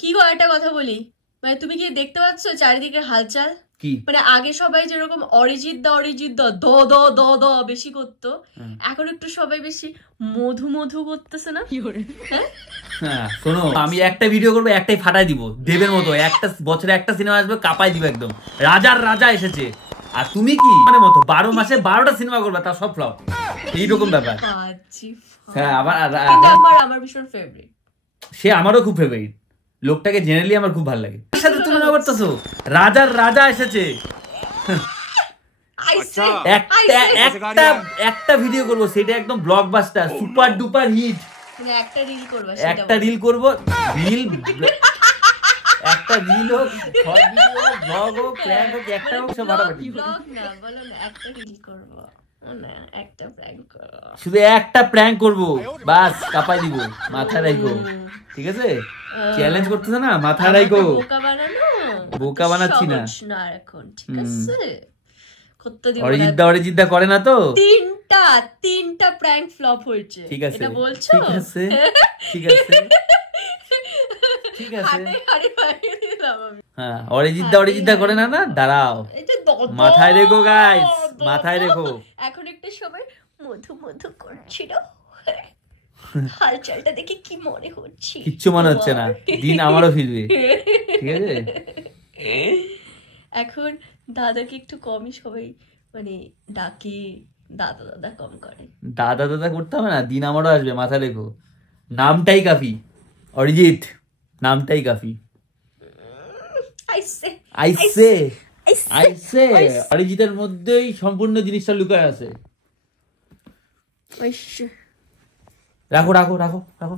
কি গো একটা কথা বলি, মানে তুমি কি দেখতে পাচ্ছ চারিদিকে হালচাল? কি মানে আগে সবাই যেরকম অরিজিৎ দা দ দ দ দ বেশি করতো, এখন একটু সবাই বেশি মধু মধু করতেছে না? হ্যাঁ শোনো, আমি একটা ভিডিও করবো, একটাই ফাটাই দিব দেবের মতো। একটা বছরে একটা সিনেমা আসবে, কাপাই দিব একদম। রাজার রাজা এসেছে, আর তুমি কি মানে মতো 12 মাসে 12টা সিনেমা করবে, তার সব ফ্লপ, এইরকম ব্যাপার। হ্যাঁ আমার ভীষণ ফেভারিট, সে আমারও খুব ফেভারিট, লোকটাকে জেনারেলি আমার খুব ভালো লাগে। এর সাথে তুলনা করতেছো, রাজার রাজা এসেছে। একটা ভিডিও করবো, সেটা একদম ব্লকবাস্টার, সুপার ডুপার হিট। একটা রিল করবো, রিল একটা রিল হোক, শর্ট ভিডিও হোক, ব্লগ হোক, প্র্যাঙ্ক হোক, একটা হোক, সব ভাড়াবাড়ি। শুধু একটা প্র্যাঙ্ক করবো, বাস কাপাই দিব, মাথায় রাখো, ঠিক আছে? চ্যালেঞ্জ করতেছে না, মাথায় রাখো। বোকা বানাচ্ছি না এখন, ঠিক আছে? অরিজিৎ দা করে না তো? তিনটা প্র্যাঙ্ক ফ্লপ হয়েছে, ঠিক আছে, এটা বলছো? ঠিক আছে, ঠিক আছে, ঠিক আছে। হ্যাঁ অরিজিৎ দা করে না, না দাঁড়াও, মাথায় রেখো গাইস, মাথায় রেখো। এখন একটা সময় মধু মধু করছিল, হালচালটা দেখে কি মনে হচ্ছে? কিচ্ছু মনে হচ্ছে না, দিন আমারও ফিরবে, ঠিক আছে? এখন দাদাকে একটু কমই সবাই মানে ডাকে, দাদা দাদা কম করে। দাদা দাদা করতে হবে না, দিন আমারও আসবে, মাথায় রেখো। নামটাই কাফি, অরিজিৎ নামটাই কাফি। অরিজিতের মধ্যেই সম্পূর্ণ জিনিসটা লুকায় আছে। রাখো রাখো রাখো রাখো।